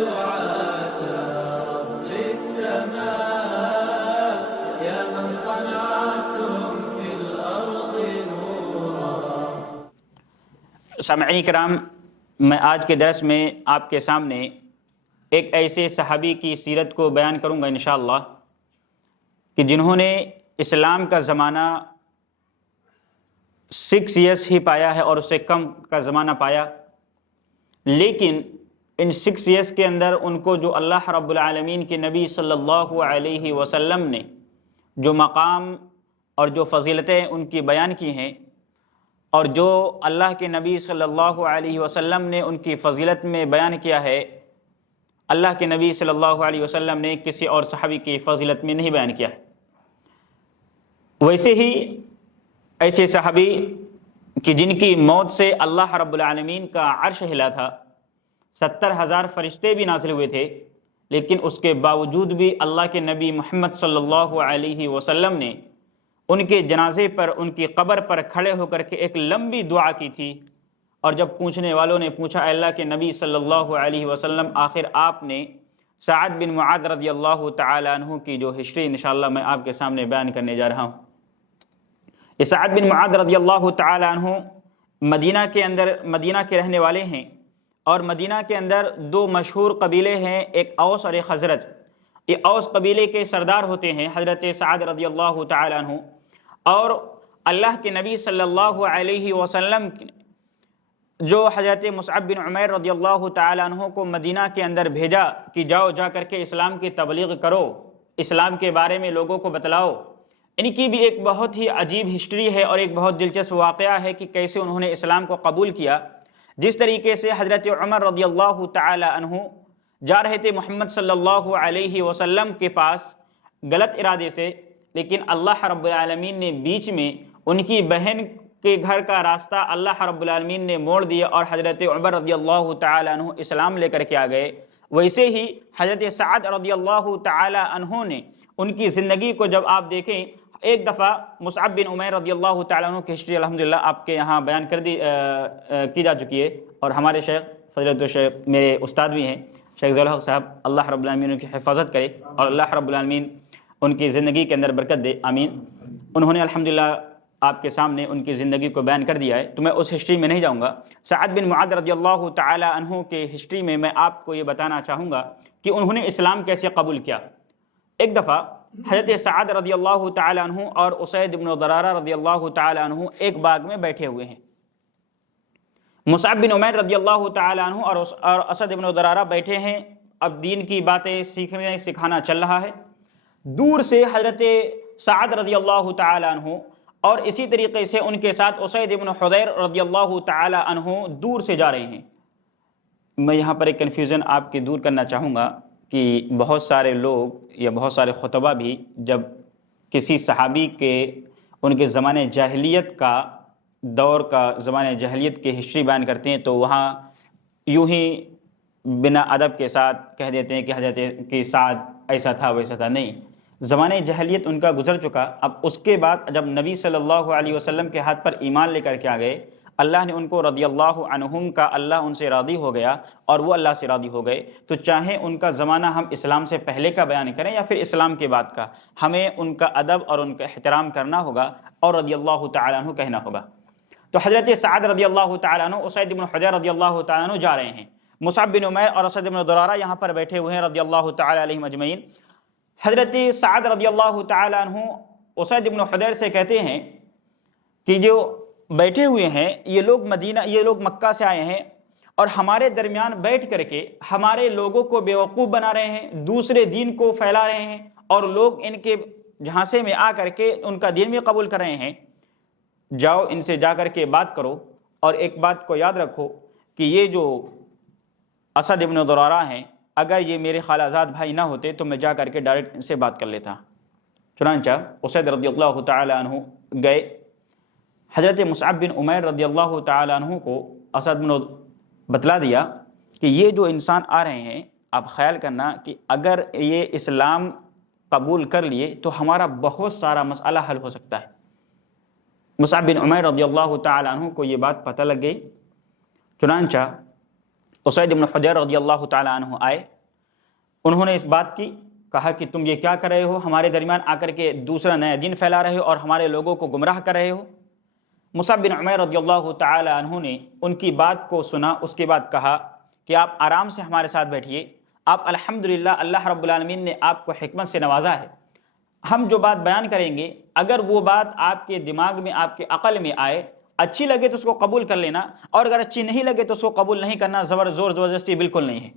دعاة رب السماء يا من صنعتم في الأرض نورا. سامعین کرام، میں آج کے درس میں آپ کے سامنے ایک ایسے صحابی کی سیرت کو بیان کروں گا انشاءاللہ کہ جنہوں نے اسلام کا زمانہ 6 ایئرس ہی پایا ہے اور اس سے کم کا زمانہ پایا، لیکن ان 6 ایئرس کے اندر ان کو جو اللہ رب العالمین کے نبی صلی اللہ علیہ وسلم نے جو مقام اور جو فضیلتیں ان کی بیان کی ہیں، اور جو اللہ کے نبی صلی اللہ علیہ وسلم نے ان کی فضیلت میں بیان کیا ہے، اللہ کے نبی صلی اللہ علیہ وسلم نے کسی اور صحابی کی فضیلت میں نہیں بیان کیا. ویسے ہی ایسے صحابی کہ جن کی موت سے اللہ رب العالمین کا عرش ہلا تھا، 70,000 فرشتے بھی نازل ہوئے تھے، لیکن اس کے باوجود بھی اللہ کے نبی محمد صلی اللہ علیہ وسلم نے ان کے جنازے پر، ان کی قبر پر کھڑے ہو کر کے ایک لمبی دعا کی تھی. اور جب پوچھنے والوں نے پوچھا اے اللہ کے نبی صلی اللہ علیہ وسلم، آخر آپ نے سعد بن معاذ رضی اللہ تعالی عنہ کی جو ہسٹری انشاءاللہ میں آپ کے سامنے بیان کرنے جا رہا ہوں. یہ سعد بن معاذ رضی اللہ تعالی عنہ مدینہ کے رہنے والے ہیں، اور مدینہ کے اندر 2 مشہور قبیلے ہیں، ایک اوس اور ایک خزرج. یہ اوس قبیلے کے سردار ہوتے ہیں حضرت سعد رضی اللہ تعالی عنہ، اور اللہ کے نبی صلی اللہ علیہ وسلم جو حضرت مصعب بن عمیر رضی اللہ تعالی عنہ کو مدینہ کے اندر بھیجا کہ جا کر کے اسلام کی تبلیغ کرو، اسلام کے بارے میں لوگوں کو بتلاؤ. ان کی بھی ایک بہت ہی عجیب ہسٹری ہے اور ایک بہت دلچسپ واقعہ ہے کہ کیسے انہوں نے اسلام کو قبول کیا. جس طریقے سے حضرت عمر رضی اللہ تعالی عنہ جا رہے تھے محمد صلی اللہ علیہ وسلم کے پاس غلط ارادے سے، لیکن اللہ رب العالمین نے بیچ میں ان کی بہن کے گھر کا راستہ اللہ رب العالمین نے موڑ دیا اور حضرت عمر رضی اللہ تعالی عنہ اسلام لے کر کے آ گئے. ویسے ہی حضرت سعد رضی اللہ تعالی عنہ نے ان کی زندگی کو جب آپ دیکھیں، ایک دفعہ مصعب بن عمیر رضی اللہ تعالی عنہ کی ہسٹری الحمدللہ آپ کے یہاں بیان کی جا چکی ہے، اور ہمارے شیخ فضیلت الشیخ میرے استاد بھی ہیں شیخ ضیاء الحق صاحب، اللہ رب العالمین ان کی حفاظت کرے اور اللہ رب العالمین ان کی زندگی کے اندر برکت دے، آمین. انہوں نے الحمدللہ آپ کے سامنے ان کی زندگی کو بیان کر دیا ہے، تو میں اس ہسٹری میں نہیں جاؤں گا. سعد بن معاذ رضی اللہ تعالی عنہ کے ہسٹری میں میں آپ کو یہ بتانا چاہوں گا کہ انہوں نے اسلام کیسے قبول کیا. ایک دفعہ حضرت سعد رضی اللہ تعالی عنہ اور اسید بن ضرارہ رضی اللہ تعالی عنہ ایک باغ میں بیٹھے ہوئے ہیں. مصعب بن عمیر رضی اللہ تعالی عنہ اور اسد بن ضرارہ بیٹھے ہیں. اب دین کی باتیں سکھانا چل رہا ہے. دور سے حضرت سعد رضی اللہ تعالی عنہ اور اسی طریقے سے ان کے ساتھ اسید بن حضیر رضی اللہ تعالی عنہ دور سے جا رہے ہیں. میں یہاں پر ایک کنفیوژن آپ کی دور کرنا چاہوں گا کہ بہت سارے لوگ یا بہت سارے خطبہ بھی جب کسی صحابی کے ان کے زمانے جاہلیت کا دور کا زمانے جاہلیت کی ہسٹری بیان کرتے ہیں تو وہاں یوں ہی بنا ادب کے ساتھ کہہ دیتے ہیں کہ حضرت کے ساتھ ایسا تھا ویسا تھا. نہیں، زمانے جاہلیت ان کا گزر چکا. اب اس کے بعد جب نبی صلی اللہ علیہ وسلم کے ہاتھ پر ایمان لے کر کے آ گئے، اللہ نے ان کو رضی اللہ عنہم کا اللہ ان سے راضی ہو گیا اور وہ اللہ سے راضی ہو گئے. تو چاہے ان کا زمانہ ہم اسلام سے پہلے کا بیان کریں یا پھر اسلام کے بعد کا، ہمیں ان کا ادب اور ان کا احترام کرنا ہوگا اور رضی اللہ تعالیٰ عنہ کہنا ہوگا. تو حضرت سعد رضی اللہ تعالیٰ عنہ، اسید بن حضیر رضی اللہ تعالیٰ عنہ جا رہے ہیں. مصعب بن عمیر اور اسد بن ضرارہ یہاں پر بیٹھے ہوئے ہیں رضی اللہ تعالیٰ علیہم اجمعین. حضرت سعد رضی اللہ تعالیٰ عنہ اسید بن حضیر سے کہتے ہیں کہ جو بیٹھے ہوئے ہیں یہ لوگ مکہ سے آئے ہیں اور ہمارے درمیان بیٹھ کر کے ہمارے لوگوں کو بیوقوف بنا رہے ہیں، دوسرے دین کو پھیلا رہے ہیں، اور لوگ ان کے جھانسے میں آ کر کے ان کا دین بھی قبول کر رہے ہیں. جاؤ ان سے جا کر کے بات کرو، اور ایک بات کو یاد رکھو کہ یہ جو اسد بن ضرارہ ہیں، اگر یہ میرے خالہ زاد بھائی نہ ہوتے تو میں جا کر کے ڈائریکٹ ان سے بات کر لیتا. چنانچہ اسید رضی اللہ تعالی عنہ گئے. حضرت مصعب بن عمیر رضی اللہ تعالی عنہ کو اسد بن بتلا دیا کہ یہ جو انسان آ رہے ہیں، آپ خیال کرنا کہ اگر یہ اسلام قبول کر لیے تو ہمارا بہت سارا مسئلہ حل ہو سکتا ہے. مصعب بن عمیر رضی اللہ تعالی عنہ کو یہ بات پتہ لگ گئی. چنانچہ اسید بن حضیر رضی اللہ تعالیٰ عنہ آئے، انہوں نے اس بات کی کہا کہ تم یہ کیا کر رہے ہو، ہمارے درمیان آ کر کے دوسرا نیا دین پھیلا رہے ہو اور ہمارے لوگوں کو گمراہ کر رہے ہو۔ مصعب بن عمیر رضی اللہ تعالی عنہ نے ان کی بات کو سنا، اس کے بعد کہا کہ آپ آرام سے ہمارے ساتھ بیٹھیے، آپ الحمدللہ اللہ رب العالمین نے آپ کو حکمت سے نوازا ہے، ہم جو بات بیان کریں گے اگر وہ بات آپ کے دماغ میں آپ کے عقل میں آئے، اچھی لگے تو اس کو قبول کر لینا، اور اگر اچھی نہیں لگے تو اس کو قبول نہیں کرنا، زور زبردستی بالکل نہیں ہے۔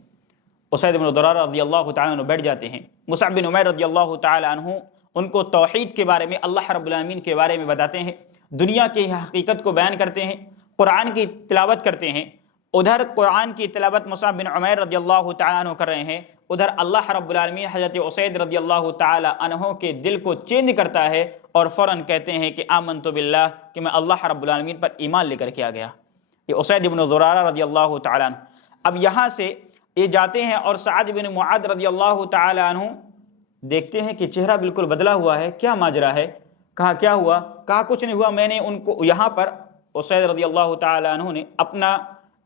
اسید بن ضرارہ رضی اللہ تعالیٰ عنہ بیٹھ جاتے ہیں، مصعب بن عمیر رضی اللہ تعالیٰ عنہ ان کو توحید کے بارے میں، اللہ رب العالمین کے بارے میں بتاتے ہیں، دنیا کی حقیقت کو بیان کرتے ہیں، قرآن کی تلاوت کرتے ہیں۔ ادھر قرآن کی تلاوت مصعب بن عمیر رضی اللہ تعالیٰ عنہ کر رہے ہیں، ادھر اللہ رب العالمین حضرت اسید رضی اللہ تعالیٰ عنہ کے دل کو چینج کرتا ہے اور فوراً کہتے ہیں کہ آمنت باللہ، کہ میں اللہ رب العالمین پر ایمان لے کر کے آ گیا۔ یہ اسید بن ضرارہ رضی اللہ تعالیٰ عنہ۔ اب یہاں سے یہ جاتے ہیں اور سعد بن معاذ رضی اللہ تعالیٰ عنہ دیکھتے ہیں کہ چہرہ بالکل بدلا ہوا ہے، کیا ماجرا ہے؟ کہا کیا ہوا؟ کہا کچھ نہیں ہوا، میں نے ان کو یہاں پر اسید رضی اللہ تعالیٰ عنہ نے اپنا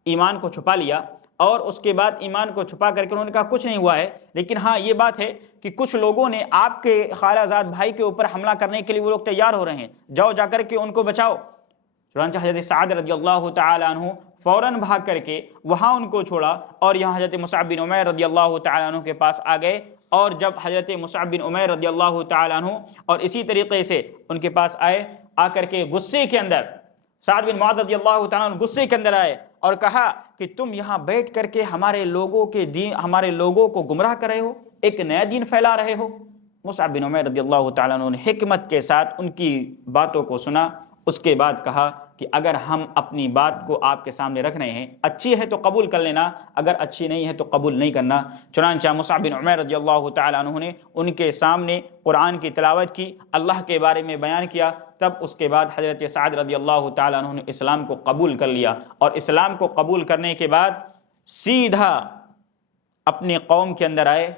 ایمان کو چھپا لیا، اور اس کے بعد ایمان کو چھپا کر کے انہوں نے کہا کچھ نہیں ہوا ہے، لیکن ہاں یہ بات ہے کہ کچھ لوگوں نے آپ کے خالہ زاد بھائی کے اوپر حملہ کرنے کے لیے وہ لوگ تیار ہو رہے ہیں، جاؤ جا کر کے ان کو بچاؤ۔ چنانچہ حضرت سعد رضی اللہ تعالیٰ عنہ فوراً بھاگ کر کے وہاں ان کو چھوڑا اور یہاں حضرت مصعب بن عمیر رضی اللہ تعالیٰ عنہ کے پاس آ گئے، اور جب حضرت مصعب بن عمیر رضی اللہ تعالیٰ عنہ اور اسی طریقے سے ان کے پاس آئے، آ کر کے غصے کے اندر سعد بن معاذ رضی اللہ تعالیٰ عنہ غصے کے اندر آئے اور کہا کہ تم یہاں بیٹھ کر کے ہمارے لوگوں کو گمراہ کر رہے ہو، ایک نیا دین پھیلا رہے ہو۔ مصعب بن عمیر رضی اللہ تعالیٰ عنہ نے حکمت کے ساتھ ان کی باتوں کو سنا، اس کے بعد کہا کہ اگر ہم اپنی بات کو آپ کے سامنے رکھ رہے ہیں، اچھی ہے تو قبول کر لینا، اگر اچھی نہیں ہے تو قبول نہیں کرنا۔ چنانچہ مصعب بن عمیر رضی اللہ تعالیٰ عنہ نے ان کے سامنے قرآن کی تلاوت کی، اللہ کے بارے میں بیان کیا، تب اس کے بعد حضرت سعد رضی اللہ تعالیٰ عنہ نے اسلام کو قبول کر لیا، اور اسلام کو قبول کرنے کے بعد سیدھا اپنے قوم کے اندر آئے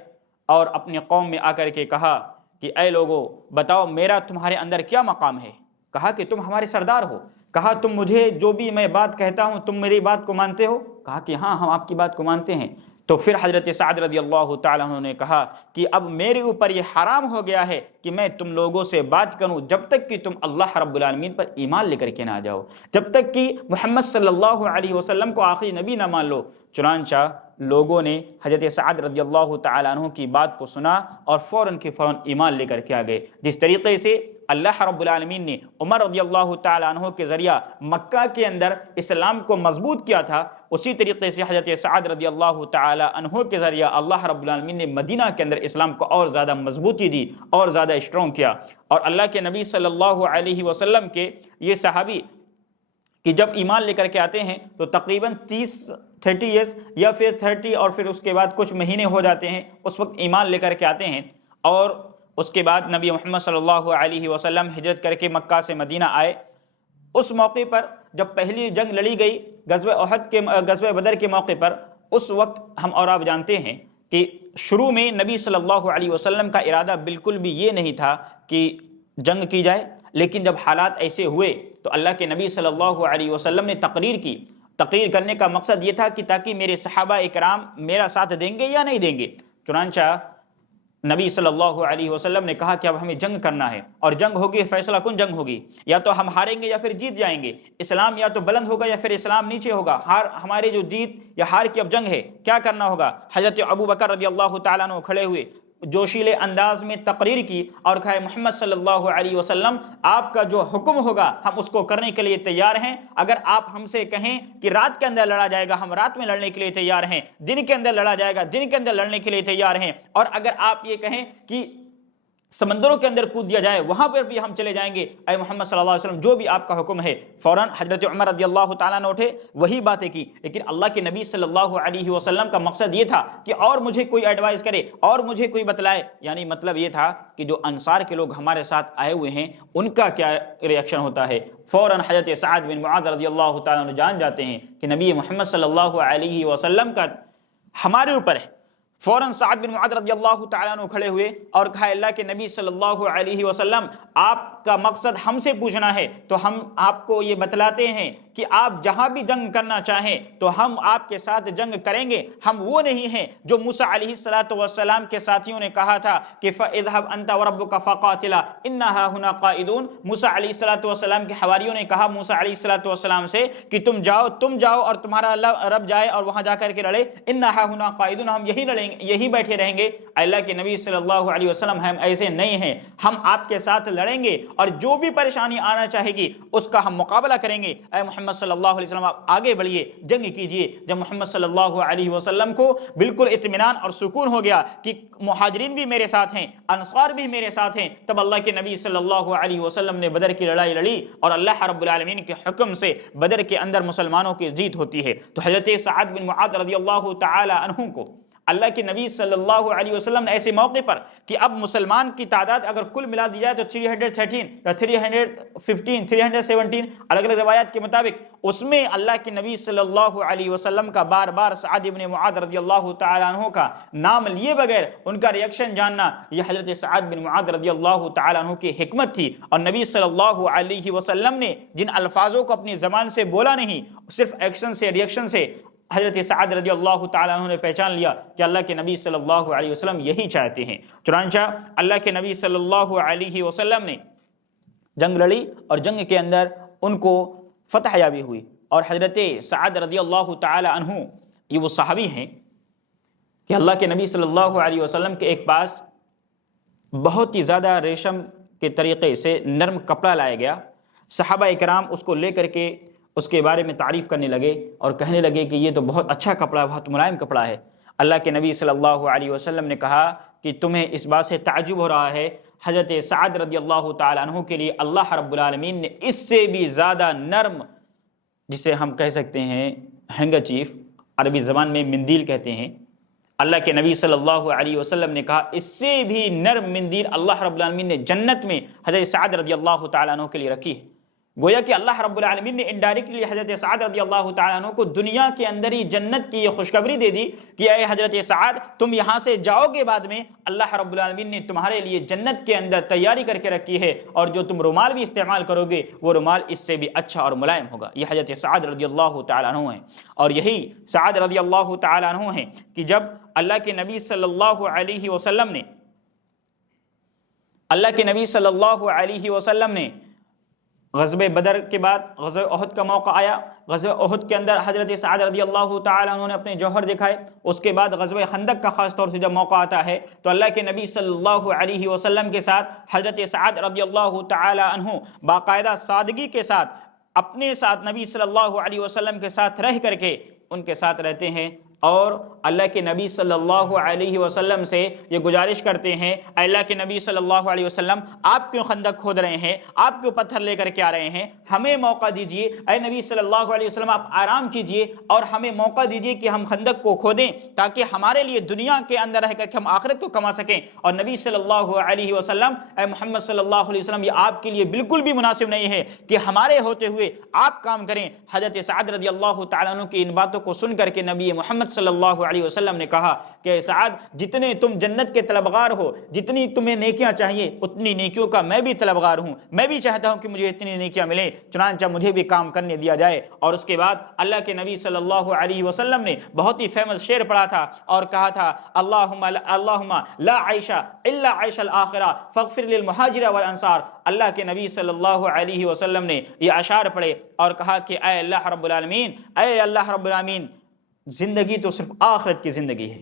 اور اپنے قوم میں آ کر کے کہا کہ اے لوگو بتاؤ میرا تمہارے اندر کیا مقام ہے؟ کہا کہ تم ہمارے سردار ہو، کہا تم مجھے جو بھی میں بات کہتا ہوں تم میری بات کو مانتے ہو؟ کہا کہ ہاں ہم آپ کی بات کو مانتے ہیں۔ تو پھر حضرت سعد رضی اللہ تعالیٰ عنہ نے کہا کہ اب میرے اوپر یہ حرام ہو گیا ہے کہ میں تم لوگوں سے بات کروں جب تک کہ تم اللہ رب العالمین پر ایمان لے کر کے نہ آ جاؤ، جب تک کہ محمد صلی اللہ علیہ وسلم کو آخری نبی نہ مان لو۔ چنانچہ لوگوں نے حضرت سعد رضی اللہ تعالیٰ عنہ کی بات کو سنا اور فوراً کے فوراً ایمان لے کر کے آ گئے۔ جس طریقے سے اللہ رب العالمین نے عمر رضی اللہ تعالیٰ عنہ کے ذریعہ مکہ کے اندر اسلام کو مضبوط کیا تھا، اسی طریقے سے حضرت سعد رضی اللہ تعالیٰ عنہ کے ذریعہ اللہ رب العالمین نے مدینہ کے اندر اسلام کو اور زیادہ مضبوطی دی اور زیادہ اسٹرانگ کیا۔ اور اللہ کے نبی صلی اللہ علیہ وسلم کے یہ صحابی کہ جب ایمان لے کر کے آتے ہیں تو تقریباً 30 ایئرس یا پھر 30 اور پھر اس کے بعد کچھ مہینے ہو جاتے ہیں، اس وقت ایمان لے کر کے آتے ہیں، اور اس کے بعد نبی محمد صلی اللہ علیہ وسلم ہجرت کر کے مکہ سے مدینہ آئے۔ اس موقع پر جب پہلی جنگ لڑی گئی غزوہ بدر کے موقع پر، اس وقت ہم اور آپ جانتے ہیں کہ شروع میں نبی صلی اللہ علیہ وسلم کا ارادہ بالکل بھی یہ نہیں تھا کہ جنگ کی جائے، لیکن جب حالات ایسے ہوئے تو اللہ کے نبی صلی اللہ علیہ وسلم نے تقریر کی۔ تقریر کرنے کا مقصد یہ تھا کہ تاکہ میرے صحابہ اکرام میرا ساتھ دیں گے یا نہیں دیں گے۔ چنانچہ نبی صلی اللہ علیہ وسلم نے کہا کہ اب ہمیں جنگ کرنا ہے، اور جنگ ہوگی فیصلہ کن جنگ ہوگی، یا تو ہم ہاریں گے یا پھر جیت جائیں گے، اسلام یا تو بلند ہوگا یا پھر اسلام نیچے ہوگا، ہمارے جو جیت یا ہار کی اب جنگ ہے، کیا کرنا ہوگا؟ حضرت ابو بکر رضی اللہ تعالیٰ عنہ کھڑے ہوئے، جوشیلے انداز میں تقریر کی اور کہا محمد صلی اللہ علیہ وسلم آپ کا جو حکم ہوگا ہم اس کو کرنے کے لیے تیار ہیں، اگر آپ ہم سے کہیں کہ رات کے اندر لڑا جائے گا ہم رات میں لڑنے کے لیے تیار ہیں، دن کے اندر لڑا جائے گا دن کے اندر لڑنے کے لیے تیار ہیں، اور اگر آپ یہ کہیں کہ سمندروں کے اندر کود دیا جائے وہاں پر بھی ہم چلے جائیں گے، اے محمد صلی اللہ علیہ وسلم جو بھی آپ کا حکم ہے۔ فوراً حضرت عمر رضی اللہ تعالیٰ نے اٹھے، وہی باتیں کی، لیکن اللہ کے نبی صلی اللہ علیہ وسلم کا مقصد یہ تھا کہ اور مجھے کوئی ایڈوائز کرے اور مجھے کوئی بتلائے، یعنی مطلب یہ تھا کہ جو انصار کے لوگ ہمارے ساتھ آئے ہوئے ہیں ان کا کیا ریئیکشن ہوتا ہے۔ فوراً حضرت سعد بن معاذ رضی اللہ تعالیٰ عنہ جان جاتے ہیں کہ نبی محمد صلی اللہ علیہ وسلم کا ہمارے اوپر ہے، فوراً سعد بن معاذ رضی اللہ تعالیٰ عنہ کھڑے ہوئے اور کہا اللہ کے نبی صلی اللہ علیہ وسلم آپ کا مقصد ہم سے پوچھنا ہے تو ہم آپ کو یہ بتلاتے ہیں کہ آپ جہاں بھی جنگ کرنا چاہیں تو ہم آپ کے ساتھ جنگ کریں گے. ہم وہ نہیں ہیں جو موسیٰ علیہ السلام کے ساتھیوں نے کہا تھا کہ فَاذْهَبْ أَنْتَ وَرَبُّكَ فَقَاتِلَا إِنَّهَا هُنَا قَائِدُونَ. موسیٰ علیہ السلام کے حواریوں نے کہا موسیٰ علیہ السلام سے کہ تم جاؤ اور تمہارا رب جائے اور وہاں جا کر کے لڑے. إِنَّهَا هُنَا قَائِدُونَ. ہم یہی لڑیں گے, یہی بیٹھے رہیں گے. اللہ کے نبی صلی اللہ علیہ وسلم ہم ایسے نہیں ہیں, ہم آپ کے ساتھ لڑیں گے اور جو بھی پریشانی آنا چاہے گی اس کا ہم مقابلہ کریں گے. اے محمد صلی اللہ علیہ وسلم آپ آگے بڑھیے, جنگ کیجئے. جب محمد صلی اللہ علیہ وسلم کو بالکل اطمینان اور سکون ہو گیا کہ مہاجرین بھی میرے ساتھ ہیں, انصار بھی میرے ساتھ ہیں, تب اللہ کے نبی صلی اللہ علیہ وسلم نے بدر کی لڑائی لڑی اور اللہ رب العالمین کے حکم سے بدر کے اندر مسلمانوں کی جیت ہوتی ہے. تو حضرت سعد بن معاذ رضی اللہ تعالی عنہ کو اللہ کے نبی صلی اللہ علیہ وسلم نے ایسے موقع پر کہ اب مسلمان کی تعداد اگر کل ملا دی جائے تو 313 یا 315 317 الگ الگ روایات کے مطابق, اس میں اللہ کے نبی صلی اللہ علیہ وسلم کا بار بار سعد بن معاذ رضی اللہ تعالی عنہ کا نام لیے بغیر ان کا ریئیکشن جاننا, یہ حضرت سعد بن معاذ رضی اللہ تعالی عنہ کی حکمت تھی. اور نبی صلی اللہ علیہ وسلم نے جن الفاظوں کو اپنی زبان سے بولا نہیں, صرف ایکشن سے, ریئیکشن سے, حضرت سعد رضی اللہ تعالیٰ عنہ نے پہچان لیا کہ اللہ کے نبی صلی اللہ علیہ وسلم یہی چاہتے ہیں. چنانچہ اللہ کے نبی صلی اللہ علیہ وسلم نے جنگ لڑی اور جنگ کے اندر ان کو فتح یابی ہوئی. اور حضرت سعد رضی اللہ تعالیٰ عنہ یہ وہ صحابی ہیں کہ اللہ کے نبی صلی اللہ علیہ وسلم کے ایک پاس بہت ہی زیادہ ریشم کے طریقے سے نرم کپڑا لایا گیا. صحابہ اکرام اس کو لے کر کے اس کے بارے میں تعریف کرنے لگے اور کہنے لگے کہ یہ تو بہت اچھا کپڑا ہے, بہت ملائم کپڑا ہے. اللہ کے نبی صلی اللہ علیہ وسلم نے کہا کہ تمہیں اس بات سے تعجب ہو رہا ہے, حضرت سعد رضی اللہ تعالیٰ عنہ کے لیے اللہ رب العالمین نے اس سے بھی زیادہ نرم, جسے ہم کہہ سکتے ہیں ہینگرچیف, عربی زبان میں مندیل کہتے ہیں, اللہ کے نبی صلی اللہ علیہ وسلم نے کہا اس سے بھی نرم مندیل اللہ رب العالمین نے جنت میں حضرت سعد رضی اللہ تعالیٰ عنہ کے لیے رکھی ہے. گویا کہ اللہ رب العالمین نے انڈائریکٹلی حضرت سعد رضی اللہ تعالیٰ عنہ کو دنیا کے اندر ہی جنت کی یہ خوشخبری دے دی کہ اے حضرت سعد تم یہاں سے جاؤ گے, بعد میں اللہ رب العالمین نے تمہارے لیے جنت کے اندر تیاری کر کے رکھی ہے, اور جو تم رومال بھی استعمال کرو گے وہ رومال اس سے بھی اچھا اور ملائم ہوگا. یہ حضرت سعد رضی اللہ تعالیٰ عنہ ہیں. اور یہی سعد رضی اللہ تعالیٰ عنہ ہیں کہ جب اللہ کے نبی صلی اللہ علیہ وسلم نے غزوہ بدر کے بعد غزوہ احد کا موقع آیا, غزوہ احد کے اندر حضرت سعد رضی اللہ تعالیٰ عنہ نے اپنے جوہر دکھائے. اس کے بعد غزوہ خندق کا خاص طور سے جب موقع آتا ہے تو اللہ کے نبی صلی اللہ علیہ وسلم کے ساتھ حضرت سعد رضی اللہ تعالیٰ عنہ باقاعدہ سادگی کے ساتھ اپنے ساتھ نبی صلی اللہ علیہ وسلم کے ساتھ رہ کر کے ان کے ساتھ رہتے ہیں, اور اللہ کے نبی صلی اللہ علیہ وسلم سے یہ گزارش کرتے ہیں اے اللہ کے نبی صلی اللہ علیہ وسلم آپ کیوں خندق کھود رہے ہیں, آپ کیوں پتھر لے کر کے آ رہے ہیں, ہمیں موقع دیجئے. اے نبی صلی اللہ علیہ وسلم آپ آرام کیجئے اور ہمیں موقع دیجئے کہ ہم خندق کو کھودیں تاکہ ہمارے لیے دنیا کے اندر رہ کر کے ہم آخرت کو کما سکیں. اور نبی صلی اللہ علیہ وسلم اے محمد صلی اللہ علیہ وسلم یہ آپ کے لیے بالکل بھی مناسب نہیں ہے کہ ہمارے ہوتے ہوئے آپ کام کریں. حضرت سعد رضی اللہ تعالیٰ عنہ کی ان باتوں کو سن کر کے نبی محمد صلی اللہ علیہ وسلم نے کہا کہ سعد جتنے تم جنت کے طلبگار ہو, جتنی تمہیں نیکیاں چاہیے اتنی نیکیوں کا میں بھی طلبگار ہوں, میں بھی چاہتا ہوں کہ مجھے اتنی نیکیاں ملیں, چنانچہ مجھے بھی کام کرنے دیا جائے. اور اس کے بعد اللہ کے نبی صلی اللہ علیہ وسلم نے بہت ہی فیمس شعر پڑھا تھا اور کہا تھا اللہم لا عیش الا عیش الآخرہ فاغفر للمہاجر والانصار. اللہ کے نبی صلی اللہ علیہ وسلم نے یہ اشعار پڑھے اور کہا کہ اے اللہ رب العالمین زندگی تو صرف آخرت کی زندگی ہے.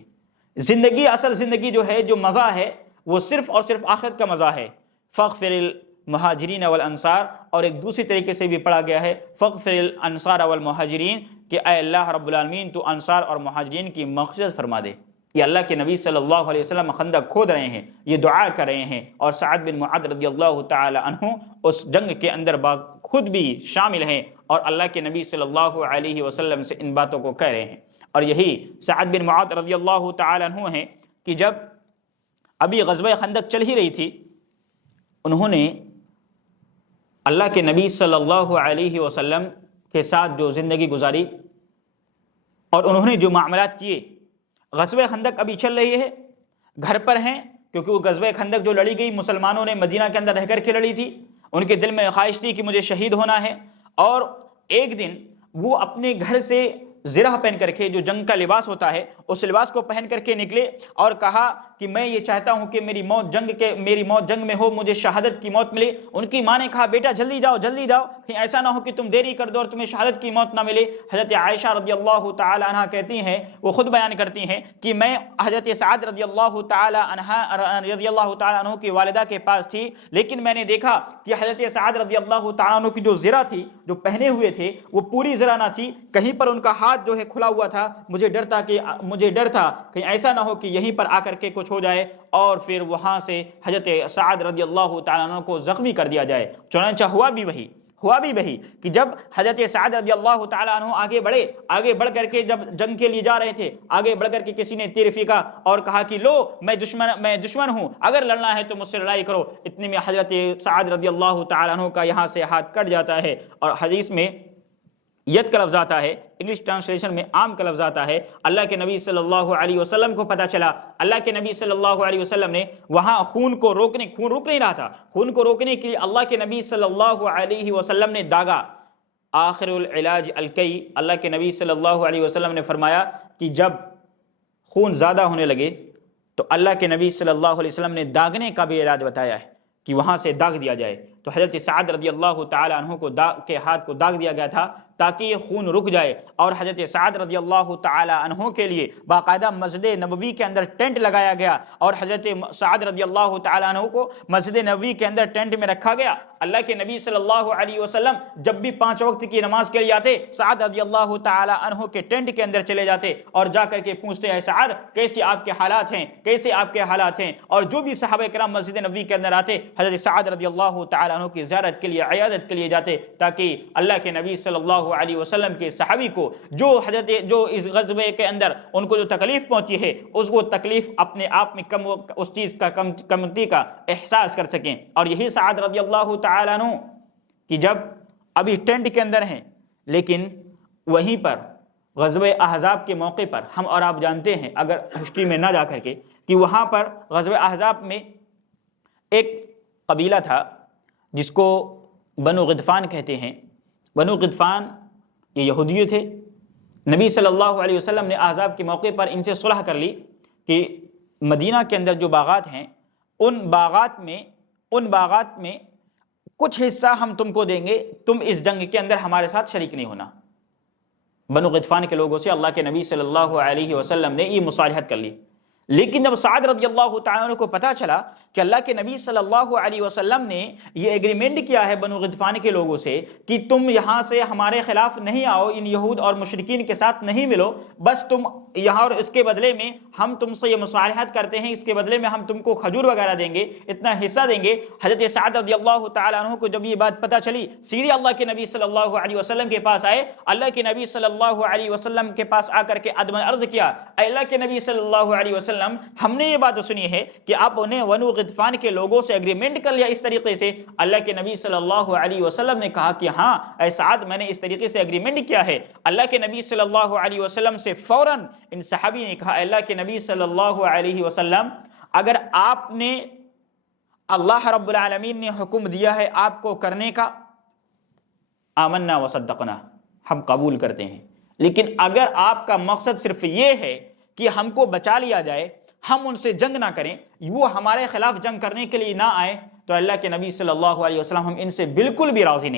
زندگی اصل زندگی جو ہے, جو مزہ ہے وہ صرف اور صرف آخرت کا مزہ ہے. فاغفر المہاجرین والانصار, اور ایک دوسری طریقے سے بھی پڑھا گیا ہے فاغفر الانصار والمہاجرین کہ اے اللہ رب العالمین تو انصار اور مہاجرین کی مغفرت فرما دے. یہ اللہ کے نبی صلی اللہ علیہ وسلم خندق کھود رہے ہیں, یہ دعا کر رہے ہیں, اور سعد بن معاذ رضی اللہ تعالی عنہ اس جنگ کے اندر خود بھی شامل ہیں اور اللہ کے نبی صلی اللہ علیہ وسلم سے ان باتوں کو کہہ رہے ہیں. اور یہی سعد بن معاذ رضی اللہ تعالی عنہ ہیں کہ جب ابھی غزوہ خندق چل ہی رہی تھی, انہوں نے اللہ کے نبی صلی اللہ علیہ وسلم کے ساتھ جو زندگی گزاری اور انہوں نے جو معاملات کیے, غزوہ خندق ابھی چل رہی ہے، گھر پر ہیں، کیونکہ وہ غزوہ خندق جو لڑی گئی مسلمانوں نے مدینہ کے اندر رہ کر کے لڑی تھی، ان کے دل میں خواہش تھی کہ مجھے شہید ہونا ہے، اور ایک دن وہ اپنے گھر سے زرہ پہن کر کے، جو جنگ کا لباس ہوتا ہے، اس لباس کو پہن کر کے نکلے اور کہا کہ میں یہ چاہتا ہوں کہ میری موت جنگ میں ہو، مجھے شہادت کی موت ملے۔ ان کی ماں نے کہا بیٹا جلدی جاؤ جلدی جاؤ، کہیں ایسا نہ ہو کہ تم دیری کر دو اور تمہیں شہادت کی موت نہ ملے۔ حضرت عائشہ رضی اللہ تعالی عنہ کہتی ہیں، وہ خود بیان کرتی ہیں کہ میں حضرت سعد رضی اللہ تعالی عنہ کی والدہ کے پاس تھی، لیکن میں نے دیکھا کہ حضرت سعد رضی اللہ تعالی عنہ کی جو زرہ تھی، جو پہنے ہوئے تھے، وہ پوری زرہ نہ تھی، کہیں پر ان کا ہاتھ جو ہے کھلا ہوا تھا۔ مجھے ڈر تھا کہیں ایسا نہ ہو کہ یہیں پر آ کر کے کچھ ہو جائے اور پھر وہاں سے حضرت سعد رضی اللہ تعالیٰ عنہ کو زخمی کر دیا جائے۔ چنانچہ ہوا بھی وہی کہ جب حضرت سعد رضی اللہ تعالیٰ عنہ آگے بڑھ کر کے جب جنگ کے لیے جا رہے تھے، آگے بڑھ کر کے کسی نے تیر پھینکا اور کہا کہ لو میں دشمن ہوں، اگر لڑنا ہے تو مجھ سے لڑائی کرو۔ اتنے میں حضرت سعد رضی اللہ تعالیٰ عنہ کا یہاں سے ہاتھ کٹ جاتا ہے، اور حدیث میں ید کا لفظ آتا ہے، انگلش ٹرانسلیشن میں عام کا لفظ آتا ہے۔ اللہ کے نبی صلی اللہ علیہ وسلم کو پتہ چلا، اللہ کے نبی صلی اللہ علیہ وسلم نے وہاں خون رک نہیں رہا تھا، خون کو روکنے کے لیے اللہ کے نبی صلی اللہ علیہ وسلم نے داغا۔ آخر العلاج الکی، اللہ کے نبی صلی اللہ علیہ وسلم نے فرمایا کہ جب خون زیادہ ہونے لگے تو اللہ کے نبی صلی اللہ علیہ وسلم نے داغنے کا بھی علاج بتایا ہے کہ وہاں سے داغ دیا جائے۔ تو حضرت سعد رضی اللہ تعالی عنہ کے ہاتھ کو داغ دیا گیا تھا تاکہ یہ خون رک جائے، اور حضرت سعد رضی اللہ تعالی عنہ کے لیے باقاعدہ مسجد نبوی کے اندر ٹینٹ لگایا گیا، اور حضرت سعد رضی اللہ تعالی عنہ کو مسجد نبوی کے اندر ٹینٹ میں رکھا گیا۔ اللہ کے نبی صلی اللہ علیہ وسلم جب بھی 5 وقت کی نماز کے لیے آتے، سعد رضی اللہ تعالی عنہ کے ٹینٹ کے اندر چلے جاتے اور جا کر کے پوچھتے ہیں سعد کیسے آپ کے حالات ہیں، اور جو بھی صحابہ کرام مسجد نبوی کے اندر آتے، حضرت سعد رضی اللہ تعالی عنہ کی زیارت کے لیے، عیادت کے لیے جاتے، تاکہ اللہ کے نبی صلی اللہ علیہ وسلم کے صحابی کو جو اس غزوے کے اندر ان کو جو تکلیف پہنچی ہے، اس کو تکلیف اپنے آپ میں اس چیز کا کمتی کا احساس کر سکیں۔ اور یہی سعد رضی اللہ تعالیٰ عنہ کہ جب ابھی ٹینٹ کے اندر ہیں، لیکن وہیں پر غزوہ احزاب کے موقع پر ہم اور آپ جانتے ہیں، اگر ہسٹری میں نہ جا کر کے، کہ وہاں پر غزوہ احزاب میں ایک قبیلہ تھا جس کو بنو غطفان کہتے ہیں۔ بنو غطفان یہ یہودی تھے۔ نبی صلی اللہ علیہ وسلم نے احزاب کے موقع پر ان سے صلح کر لی کہ مدینہ کے اندر جو باغات ہیں، ان باغات میں کچھ حصہ ہم تم کو دیں گے، تم اس جنگ کے اندر ہمارے ساتھ شریک نہیں ہونا۔ بنو غطفان کے لوگوں سے اللہ کے نبی صلی اللہ علیہ وسلم نے یہ مصالحت کر لی۔ لیکن جب سعد رضی اللہ تعالیٰ عنہ کو پتہ چلا کہ اللہ کے نبی صلی اللہ علیہ وسلم نے یہ ایگریمنٹ کیا ہے بنو غطفان کے لوگوں سے کہ تم یہاں سے ہمارے خلاف نہیں آؤ، ان یہود اور مشرکین کے ساتھ نہیں ملو، بس تم یہاں، اور اس کے بدلے میں ہم تم سے یہ مصالحت کرتے ہیں، اس کے بدلے میں ہم تم کو کھجور وغیرہ دیں گے، اتنا حصہ دیں گے۔ حضرت سعد رضی اللہ تعالیٰ عنہ کو جب یہ بات پتہ چلی، سیدھے اللہ کے نبی صلی اللہ علیہ وسلم کے پاس آئے۔ اللہ کے نبی صلی اللہ علیہ وسلم کے پاس آ کر کے ادب عرض کیا، اے اللہ کے نبی صلی اللہ علیہ وسلم، ہم نے یہ بات سنی ہے کہ آپ نے بنو غطفان کے لوگوں سے ایگریمنٹ کر لیا اس طریقے سے۔ اللہ کے نبی صلی اللہ علیہ وسلم نے کہا کہ ہاں اے سعد، میں نے اس طریقے سے ایگریمنٹ کیا ہے۔ اللہ کے نبی صلی اللہ علیہ وسلم سے فوراً ان صحابی نے کہا، اللہ کے نبی صلی اللہ علیہ وسلم، اگر آپ نے، اللہ رب العالمین نے حکم دیا ہے آپ کو کرنے کا، آمنا وصدقنا، ہم قبول کرتے ہیں، لیکن اگر آپ کا مقصد صرف یہ ہے کہ ہم کو بچا لیا جائے، ہم ان سے جنگ نہ کریں، وہ ہمارے خلاف جنگ کرنے کے لیے نہ آئے، تو اللہ کے نبی صلی اللہ علیہ وسلم ہم ان سے بالکل بھی راضی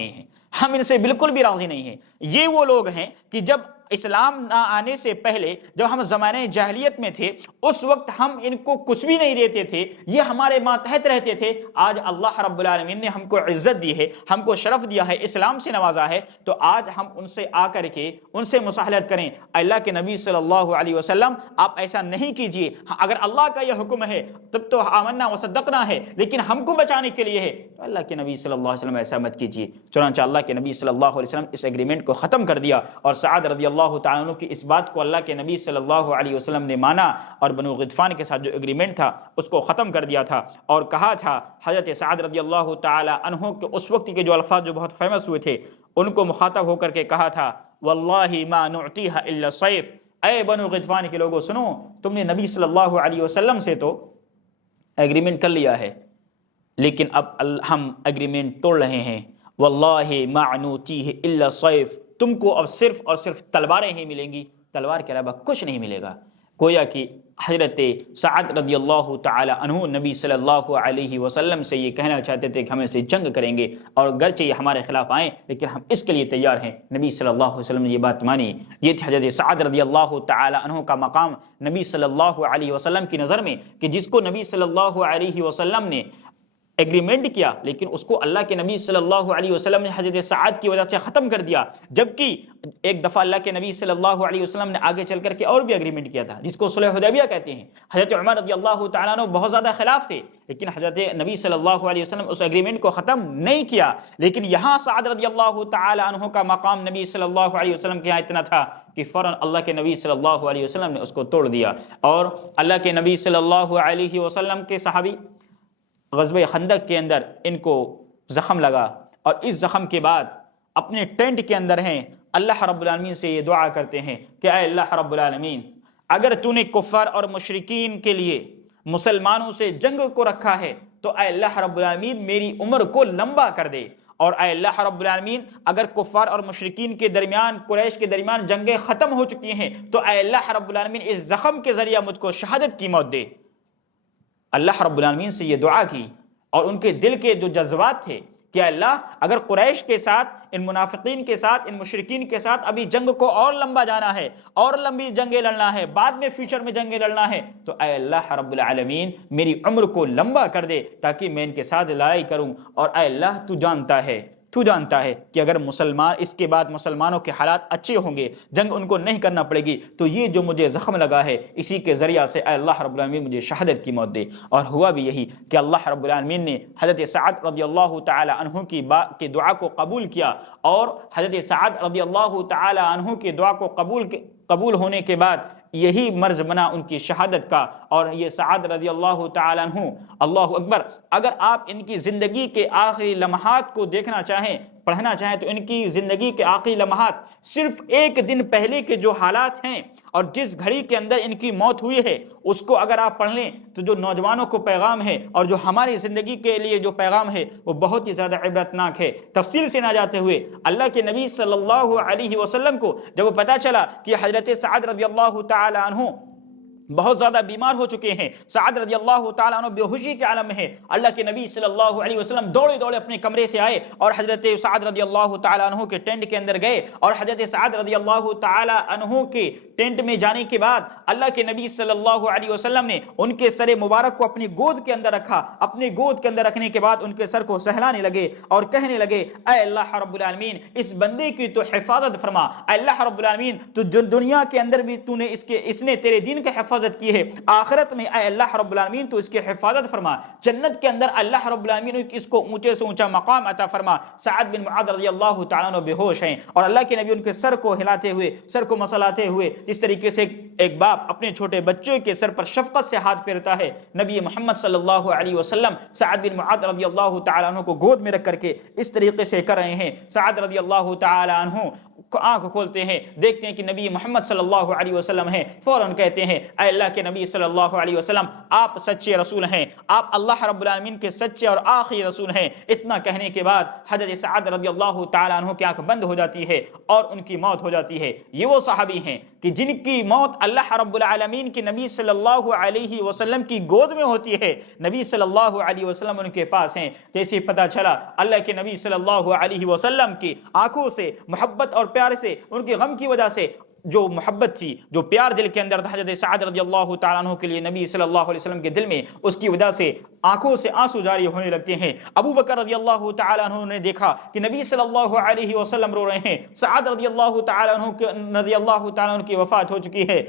نہیں ہیں۔ یہ وہ لوگ ہیں کہ جب اسلام نہ آنے سے پہلے، جب ہم زمانے جاہلیت میں تھے، اس وقت ہم ان کو کچھ بھی نہیں دیتے تھے، یہ ہمارے ماتحت رہتے تھے۔ آج اللہ رب العالمین نے ہم کو عزت دی ہے، ہم کو شرف دیا ہے، اسلام سے نوازا ہے، تو آج ہم ان سے آ کر کے ان سے مصالحت کریں۔ اللہ کے نبی صلی اللہ علیہ وسلم، آپ ایسا نہیں کیجیے، اگر اللہ کا یہ حکم ہے تب تو آمنا وصدقنا ہے، لیکن ہم کو بچانے کے لیے ہے، تو اللہ کے نبی صلی اللہ علیہ وسلم ایسا مت کیجیے۔ چنانچہ اللہ کے نبی صلی اللہ علیہ وسلم اس ایگریمنٹ کو ختم کر دیا، اور سعد رضی اللہ تعالیٰ عنہ کی اس بات کو اللہ کے نبی صلی اللہ علیہ وسلم نے مانا، اور بنو غطفان کے ساتھ جو ایگریمنٹ تھا اس کو ختم کر دیا تھا، اور کہا تھا حضرت سعد رضی اللہ تعالی عنہ کے اس وقت کے جو الفاظ جو بہت فیمس ہوئے تھے، ان کو مخاطب ہو کر کے کہا تھا، واللہ ما نعطیها الا السیف، اے بنو غطفان کے لوگوں سنو، تم نے نبی صلی اللہ علیہ وسلم سے تو ایگریمنٹ کر لیا ہے، لیکن اب ہم ایگریمنٹ توڑ رہے ہیں، واللہ ما نؤتیہ الا السیف، تم کو اب صرف اور صرف تلواریں ہی ملیں گی، تلوار کے علاوہ کچھ نہیں ملے گا۔ گویا کہ حضرت سعد رضی اللہ تعالی عنہ نبی صلی اللہ علیہ وسلم سے یہ کہنا چاہتے تھے کہ ہم سے جنگ کریں گے، اور گرچہ یہ ہمارے خلاف آئیں لیکن ہم اس کے لیے تیار ہیں۔ نبی صلی اللہ علیہ وسلم نے یہ بات مانی۔ یہ تھی حضرت سعد رضی اللہ تعالی عنہ کا مقام نبی صلی اللہ علیہ وسلم کی نظر میں، کہ جس کو نبی صلی اللہ علیہ وسلم نے ایگریمنٹ کیا لیکن اس کو اللہ کے نبی صلی اللہ علیہ وسلم نے حضرت سعد کی وجہ سے ختم کر دیا، جبکہ ایک دفعہ اللہ کے نبی صلی اللہ علیہ وسلم نے آگے چل کر کے اور بھی ایگریمنٹ کیا تھا، جس کو صلح حدیبیہ کہتے ہیں۔ حضرت عمر رضی اللہ تعالیٰ عنہ بہت زیادہ خلاف تھے، لیکن حضرت نبی صلی اللہ علیہ وسلم اس ایگریمنٹ کو ختم نہیں کیا۔ لیکن یہاں سعد رضی اللہ تعالیٰ عنہ کا مقام نبی صلی اللہ علیہ وسلم کے یہاں اتنا تھا کہ فوراً اللہ کے نبی صلی اللہ علیہ وسلم نے اس کو توڑ دیا، اور اللہ کے نبی صلی اللہ علیہ وسلم کے صحابی غزوہ خندق کے اندر ان کو زخم لگا، اور اس زخم کے بعد اپنے ٹینٹ کے اندر ہیں، اللہ رب العالمین سے یہ دعا کرتے ہیں کہ اے اللہ رب العالمین، اگر تو نے کفار اور مشرکین کے لیے مسلمانوں سے جنگ کو رکھا ہے تو اے اللہ رب العالمین میری عمر کو لمبا کر دے، اور اے اللہ رب العالمین اگر کفار اور مشرکین کے درمیان، قریش کے درمیان جنگیں ختم ہو چکی ہیں تو اے اللہ رب العالمین اس زخم کے ذریعہ مجھ کو شہادت کی موت دے۔ اللہ رب العالمین سے یہ دعا کی، اور ان کے دل کے جو جذبات تھے کہ اللہ اگر قریش کے ساتھ، ان منافقین کے ساتھ، ان مشرکین کے ساتھ ابھی جنگ کو اور لمبا جانا ہے، اور لمبی جنگیں لڑنا ہے، بعد میں فیوچر میں جنگیں لڑنا ہے، تو اے اللہ رب العالمین میری عمر کو لمبا کر دے تاکہ میں ان کے ساتھ لڑائی کروں، اور اے اللہ تو جانتا ہے کہ اگر مسلمان اس کے بعد مسلمانوں کے حالات اچھے ہوں گے، جنگ ان کو نہیں کرنا پڑے گی، تو یہ جو مجھے زخم لگا ہے اسی کے ذریعہ سے اے اللہ رب العالمین مجھے شہادت کی موت دے۔ اور ہوا بھی یہی کہ اللہ رب العالمین نے حضرت سعد رضی اللہ تعالی عنہ کی دعا کو قبول کیا، اور حضرت سعد رضی اللہ تعالی عنہ کی دعا کو قبول ہونے کے بعد یہی مرض بنا ان کی شہادت کا۔ اور یہ سعد رضی اللہ تعالی عنہ، اللہ اکبر، اگر آپ ان کی زندگی کے آخری لمحات کو دیکھنا چاہیں، پڑھنا چاہیں، تو ان کی زندگی کے آخری لمحات صرف ایک دن پہلے کے جو حالات ہیں اور جس گھڑی کے اندر ان کی موت ہوئی ہے اس کو اگر آپ پڑھ لیں تو جو نوجوانوں کو پیغام ہے اور جو ہماری زندگی کے لیے جو پیغام ہے وہ بہت ہی زیادہ عبرتناک ہے۔ تفصیل سے نہ جاتے ہوئے، اللہ کے نبی صلی اللہ علیہ وسلم کو جب وہ پتہ چلا کہ حضرت سعد رضی اللہ تعالی عنہ بہت زیادہ بیمار ہو چکے ہیں، سعد رضی اللہ تعالیٰ عنہ بے ہوشی کے عالم میں ہے، اللہ کے نبی صلی اللہ علیہ وسلم دوڑے اپنے کمرے سے آئے اور حضرت سعد رضی اللہ تعالیٰ عنہ کے ٹینٹ کے اندر گئے، اور حضرت سعد رضی اللہ تعالیٰ عنہ کے ٹینٹ میں جانے کے بعد اللہ کے نبی صلی اللہ علیہ وسلم نے ان کے سر مبارک کو اپنی گود کے اندر رکھا، اپنی گود کے اندر رکھنے کے بعد ان کے سر کو سہلانے لگے اور کہنے لگے اے اللہ رب العالمین اس بندے کی تو حفاظت فرما، اے اللہ رب العالمین تو دنیا کے اندر بھی تو نے اس نے تیرے دین کا حفاظت کی ہے، آخرت میں اے اللہ رب العالمین تو اس کی حفاظت فرما، جنت کے اندر اللہ رب العالمین اس کو اونچے سے اونچا مقام عطا فرما۔ سعد بن معاذ رضی اللہ تعالیٰ عنہ بے ہوش ہیں، اور اللہ کے نبی ان کے سر کو ہلاتے ہوئے، سر کو مسلاتے ہوئے، اس طریقے سے ایک باپ اپنے چھوٹے بچوں کے سر پر شفقت سے ہاتھ پھیرتا ہے، نبی محمد صلی اللہ علیہ وسلم سعد بن معاذ رضی اللہ تعالیٰ عنہ کو گود میں رکھ کر کے اس طریقے سے کر رہے ہیں۔ سعد رضی اللہ تعالیٰ عنہ آنکھ کھولتے ہیں، دیکھتے ہیں کہ نبی محمد صلی اللہ علیہ وسلم ہیں، فوراً کہتے ہیں اے اللہ کے نبی صلی اللہ علیہ وسلم آپ سچے رسول ہیں، آپ اللہ رب العالمین کے سچے اور آخری رسول ہیں۔ اتنا کہنے کے بعد حضرت سعد رضی اللہ تعالیٰ عنہ کی آنکھ بند ہو جاتی ہے اور ان کی موت ہو جاتی ہے۔ یہ وہ صحابی ہیں کہ جن کی موت اللہ رب العالمین کے نبی صلی اللہ علیہ وسلم کی گود میں ہوتی ہے، نبی صلی اللہ علیہ وسلم ان کے پاس ہیں۔ جیسے پتہ چلا اللہ کے نبی صلی اللہ علیہ وسلم کی آنکھوں سے محبت اور پیار سے، ان کے غم کی وجہ سے جو محبت تھی، جو پیار دل کے اندر تھا حضرت سعد رضی اللہ تعالیٰ عنہ کے لیے نبی صلی اللہ علیہ وسلم کے دل میں، اس کی وجہ سے آنکھوں سے آنسو جاری ہونے لگتے ہیں۔ ابو بکر رضی اللہ تعالیٰ عنہ نے دیکھا کہ نبی صلی اللہ علیہ وسلم رو رہے ہیں، سعد رضی اللہ تعالیٰ عنہ کی وفات ہو چکی ہے۔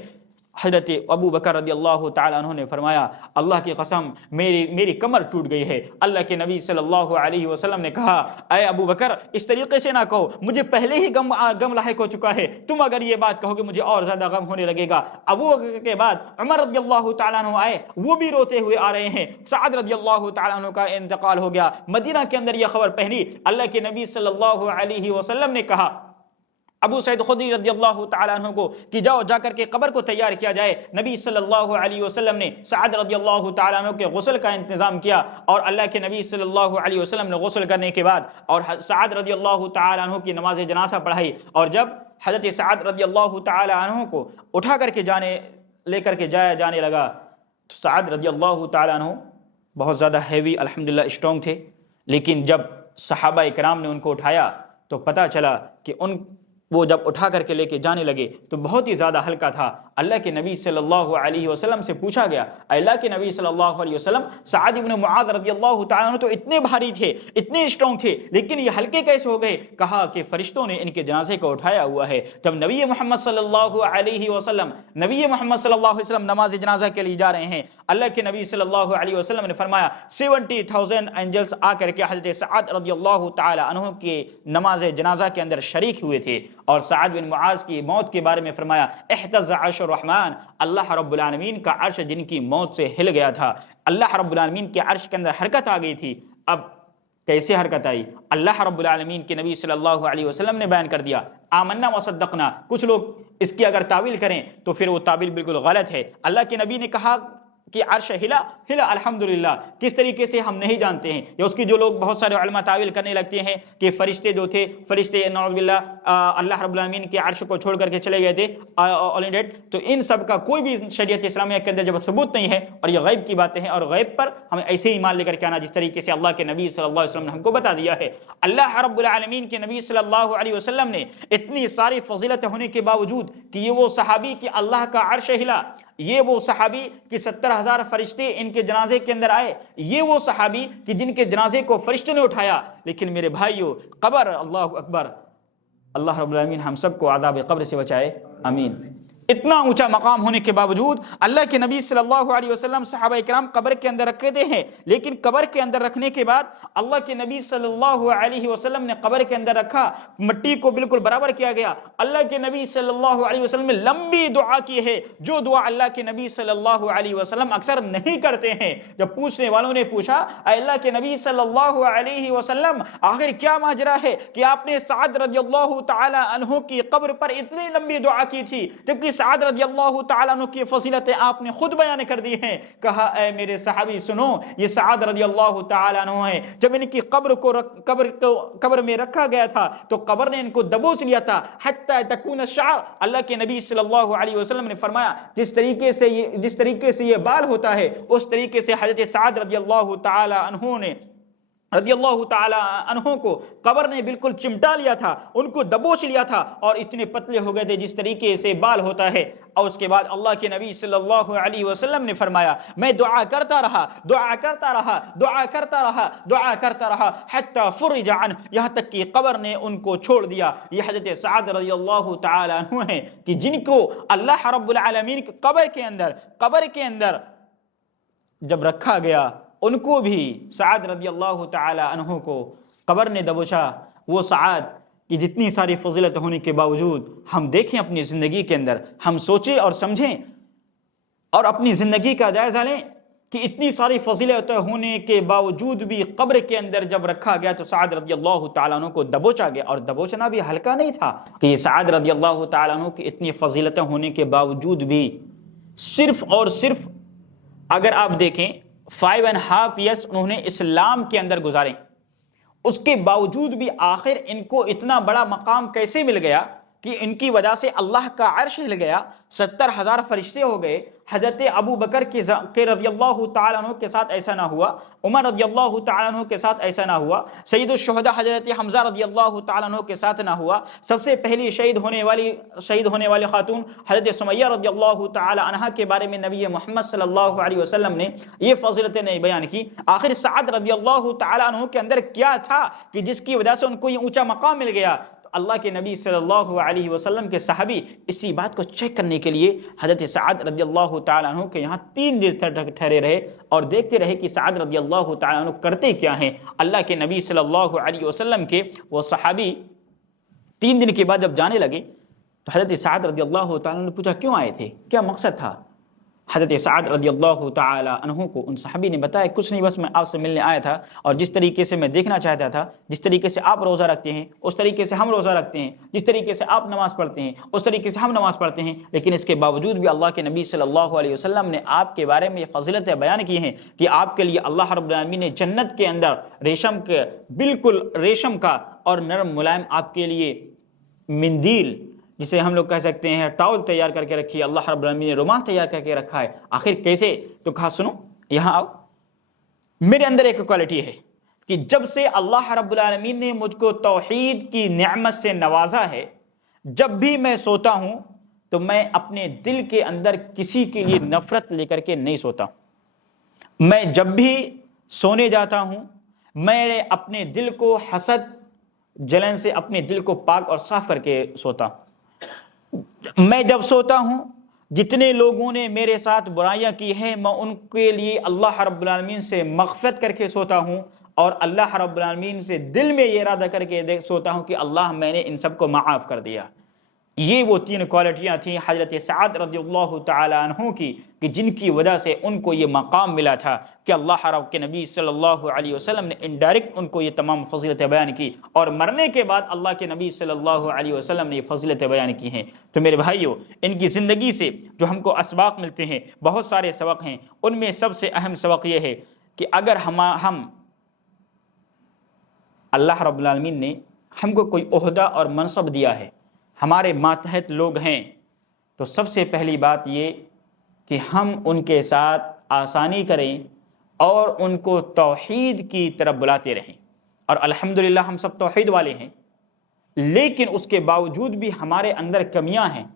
حضرت ابو بکر رضی اللہ تعالیٰ عنہ نے فرمایا اللہ کی قسم میری کمر ٹوٹ گئی ہے۔ اللہ کے نبی صلی اللہ علیہ وسلم نے کہا اے ابو بکر اس طریقے سے نہ کہو، مجھے پہلے ہی غم لاحق ہو چکا ہے، تم اگر یہ بات کہو گے مجھے اور زیادہ غم ہونے لگے گا۔ ابو بکر کے بعد عمر رضی اللہ تعالیٰ عنہ آئے، وہ بھی روتے ہوئے آ رہے ہیں۔ سعد رضی اللہ تعالیٰ عنہ کا انتقال ہو گیا۔ مدینہ کے اندر یہ خبر پہنی، اللہ کے نبی صلی اللہ علیہ وسلم نے کہا ابو سعید خدری رضی اللہ تعالیٰ عنہ کو کہ جاؤ جا کر کے قبر کو تیار کیا جائے. نبی صلی اللہ علیہ وسلم نے سعد رضی اللہ تعالیٰ عنہ کے غسل کا انتظام کیا اور اللہ کے نبی صلی اللہ علیہ وسلم نے غسل کرنے کے بعد اور سعد رضی اللہ تعالیٰ عنہ کی نماز جنازہ پڑھائی. اور جب حضرت سعد رضی اللہ تعالیٰ عنہ کو اٹھا کر کے لے کر کے جایا جانے لگا تو سعد رضی اللہ تعالیٰ عنہ بہت زیادہ ہیوی الحمدللہ اسٹرانگ تھے، لیکن جب صحابہ اکرام نے ان کو اٹھایا تو پتہ چلا کہ وہ جب اٹھا کر کے لے کے جانے لگے تو بہت ہی زیادہ ہلکا تھا. اللہ کے نبی صلی اللہ علیہ وسلم سے پوچھا گیا، اللہ کے نبی صلی اللہ علیہ وسلم سعد ابن معاذ رضی اللہ تعالیٰ عنہ تو اتنے بھاری تھے، اتنے اسٹرانگ تھے، لیکن یہ ہلکے کیسے ہو گئے؟ کہا کہ فرشتوں نے ان کے جنازے کو اٹھایا ہوا ہے. جب نبی محمد صلی اللہ علیہ وسلم نماز جنازہ کے لیے جا رہے ہیں، اللہ کے نبی صلی اللہ علیہ وسلم نے فرمایا 70,000 اینجلز آ کر کے حضرت سعد رضی اللہ تعالیٰ عنہ کے نماز جنازہ کے اندر شریک ہوئے تھے. اور سعد بن معاذ کی موت کے بارے میں فرمایا احتز عرش الرحمن، اللہ رب العالمین کا عرش جن کی موت سے ہل گیا تھا. اللہ رب العالمین کے عرش کے اندر حرکت آ گئی تھی. اب کیسے حرکت آئی؟ اللہ رب العالمین کے نبی صلی اللہ علیہ وسلم نے بیان کر دیا آمنا وصدقنا. کچھ لوگ اس کی اگر تعویل کریں تو پھر وہ تعویل بالکل غلط ہے. اللہ کے نبی نے کہا کہ عرش ہلا الحمدللہ، کس طریقے سے ہم نہیں جانتے ہیں. یا اس کی جو لوگ بہت سارے علماء تعویل کرنے لگتے ہیں کہ فرشتے جو تھے، فرشتے نعوذ باللہ اللہ رب العالمین کے عرش کو چھوڑ کر کے چلے گئے تھے آل ان ڈیٹ، تو ان سب کا کوئی بھی شریعت اسلامیہ کے اندر جب ثبوت نہیں ہے اور یہ غیب کی باتیں ہیں، اور غیب پر ہمیں ایسے ہی ایمان لے کر کے آنا جس طریقے سے اللہ کے نبی صلی اللہ علیہ وسلم نے ہم کو بتا دیا ہے. اللہ رب العالمین کے نبی صلی اللہ علیہ وسلم نے اتنی ساری فضیلت ہونے کے باوجود کہ یہ وہ صحابی کہ اللہ کا عرش ہلا، یہ وہ صحابی کہ 70,000 فرشتے ان کے جنازے کے اندر آئے، یہ وہ صحابی کہ جن کے جنازے کو فرشتوں نے اٹھایا. لیکن میرے بھائیو، قبر، اللہ اکبر، اللہ رب العالمین ہم سب کو عذاب قبر سے بچائے، آمین. اتنا اونچا مقام ہونے کے باوجود اللہ کے نبی صلی اللہ علیہ وسلم صحابہ کرام قبر کے اندر رکھتے ہیں، لیکن قبر کے اندر رکھنے کے بعد اللہ کے نبی صلی اللہ علیہ وسلم نے قبر کے اندر رکھا، مٹی کو بالکل برابر کیا گیا. اللہ کے نبی صلی اللہ علیہ وسلم نے لمبی دعا کی ہے، جو دعا اللہ کے نبی صلی اللہ علیہ وسلم اکثر نہیں کرتے ہیں. جب پوچھنے والوں نے پوچھا اے اللہ کے نبی صلی اللہ علیہ وسلم آخر کیا ماجرا ہے کہ آپ نے سعد رضی اللہ تعالی عنہ کی قبر پر اتنی لمبی دعا کی تھی، جبکہ سعد رضی اللہ تعالیٰ عنہ کی فضیلتیں آپ نے خود بیان کر دی ہیں. کہا اے میرے صحابی سنو، یہ سعد رضی اللہ تعالیٰ عنہ ہیں. جب ان کی قبر میں رکھا گیا تھا تو قبر نے ان کو دبوچ لیا تھا حتی تکون الشعر. اللہ کے نبی صلی اللہ علیہ وسلم نے فرمایا جس طریقے سے یہ بال ہوتا ہے اس طریقے سے حضرت سعد رضی اللہ تعالیٰ عنہ کو قبر نے بالکل چمٹا لیا تھا، ان کو دبوچ لیا تھا اور اتنے پتلے ہو گئے تھے جس طریقے سے بال ہوتا ہے. اور اس کے بعد اللہ کے نبی صلی اللہ علیہ وسلم نے فرمایا میں دعا کرتا رہا حتی فرج عنہ، یہاں تک کہ قبر نے ان کو چھوڑ دیا. یہ حضرت سعد رضی اللہ تعالی عنہ ہیں کہ جن کو اللہ رب العالمین قبر کے اندر جب رکھا گیا ان کو بھی سعد رضی اللہ تعالی عنہ کو قبر نے دبوچا. وہ سعد کی جتنی ساری فضیلت ہونے کے باوجود ہم دیکھیں اپنی زندگی کے اندر، ہم سوچیں اور سمجھیں اور اپنی زندگی کا جائزہ لیں کہ اتنی ساری فضیلت ہونے کے باوجود بھی قبر کے اندر جب رکھا گیا تو سعد رضی اللہ تعالیٰ عنہ کو دبوچا گیا. اور دبوچنا بھی ہلکا نہیں تھا کہ یہ سعد رضی اللہ تعالیٰ عنہ کی اتنی فضیلتیں ہونے کے باوجود بھی صرف اور صرف اگر آپ دیکھیں 5.5 years انہوں نے اسلام کے اندر گزارے، اس کے باوجود بھی آخر ان کو اتنا بڑا مقام کیسے مل گیا کہ ان کی وجہ سے اللہ کا عرش ہل گیا، 70,000 فرشتے ہو گئے. حضرت ابو بکر کے رضی اللہ تعالیٰ عنہ کے ساتھ ایسا نہ ہوا، عمر رضی اللہ تعالیٰ عنہ کے ساتھ ایسا نہ ہوا، سید الشہداء حضرت حمزہ رضی اللہ تعالیٰ عنہ کے ساتھ نہ ہوا. سب سے پہلی شہید ہونے والی خاتون حضرت سمیہ رضی اللہ تعالیٰ عنہ کے بارے میں نبی محمد صلی اللہ علیہ وسلم نے یہ فضیلتیں نہیں بیان کی. آخر سعد رضی اللہ تعالیٰ عنہ کے اندر کیا تھا کہ جس کی وجہ سے ان کو یہ اونچا مقام مل گیا؟ اللہ کے نبی صلی اللہ علیہ وسلم کے صحابی اسی بات کو چیک کرنے کے لیے حضرت سعد رضی اللہ تعالیٰ عنہ کے یہاں 3 دن تک ٹھہرے رہے اور دیکھتے رہے کہ سعد رضی اللہ تعالیٰ عنہ کرتے کیا ہیں. اللہ کے نبی صلی اللہ علیہ وسلم کے وہ صحابی 3 دن کے بعد جب جانے لگے تو حضرت سعد رضی اللہ تعالیٰ عنہ نے پوچھا کیوں آئے تھے، کیا مقصد تھا؟ حضرت سعد رضی اللہ تعالی عنہ کو ان صحابی نے بتایا کچھ نہیں، بس میں آپ سے ملنے آیا تھا، اور جس طریقے سے میں دیکھنا چاہتا تھا، جس طریقے سے آپ روزہ رکھتے ہیں اس طریقے سے ہم روزہ رکھتے ہیں، جس طریقے سے آپ نماز پڑھتے ہیں اس طریقے سے ہم نماز پڑھتے ہیں، لیکن اس کے باوجود بھی اللہ کے نبی صلی اللہ علیہ وسلم نے آپ کے بارے میں یہ فضیلتیں بیان کی ہیں کہ آپ کے لیے اللہ رب العالمین نے جنت کے اندر ریشم کے، بالکل ریشم کا اور نرم ملائم آپ کے لیے مندیل، جسے ہم لوگ کہہ سکتے ہیں ٹاول تیار کر کے رکھی ہے، اللہ رب العالمین نے رومال تیار کر کے رکھا ہے۔ آخر کیسے؟ تو کہا سنو یہاں آؤ، میرے اندر ایک کوالٹی ہے کہ جب سے اللہ رب العالمین نے مجھ کو توحید کی نعمت سے نوازا ہے، جب بھی میں سوتا ہوں تو میں اپنے دل کے اندر کسی کے لیے نفرت لے کر کے نہیں سوتا۔ میں جب بھی سونے جاتا ہوں میں اپنے دل کو حسد جلن سے اپنے دل کو پاک اور صاف کر کے سوتا ہوں۔ میں جب سوتا ہوں جتنے لوگوں نے میرے ساتھ برائیاں کی ہیں میں ان کے لیے اللہ رب العالمین سے مغفرت کر کے سوتا ہوں، اور اللہ رب العالمین سے دل میں یہ ارادہ کر کے سوتا ہوں کہ اللہ میں نے ان سب کو معاف کر دیا۔ یہ وہ تین کوالٹیاں تھیں حضرت سعد رضی اللہ تعالی عنہ کی کہ جن کی وجہ سے ان کو یہ مقام ملا تھا کہ اللہ رب کے نبی صلی اللہ علیہ وسلم نے انڈائریکٹ ان کو یہ تمام فضیلتیں بیان کی، اور مرنے کے بعد اللہ کے نبی صلی اللہ علیہ وسلم نے یہ فضیلتیں بیان کی ہیں۔ تو میرے بھائیوں، ان کی زندگی سے جو ہم کو اسباق ملتے ہیں بہت سارے سبق ہیں، ان میں سب سے اہم سبق یہ ہے کہ اگر ہم اللہ رب العالمین نے ہم کو کوئی عہدہ اور منصب دیا ہے، ہمارے ماتحت لوگ ہیں، تو سب سے پہلی بات یہ کہ ہم ان کے ساتھ آسانی کریں اور ان کو توحید کی طرف بلاتے رہیں۔ اور الحمدللہ ہم سب توحید والے ہیں، لیکن اس کے باوجود بھی ہمارے اندر کمیاں ہیں،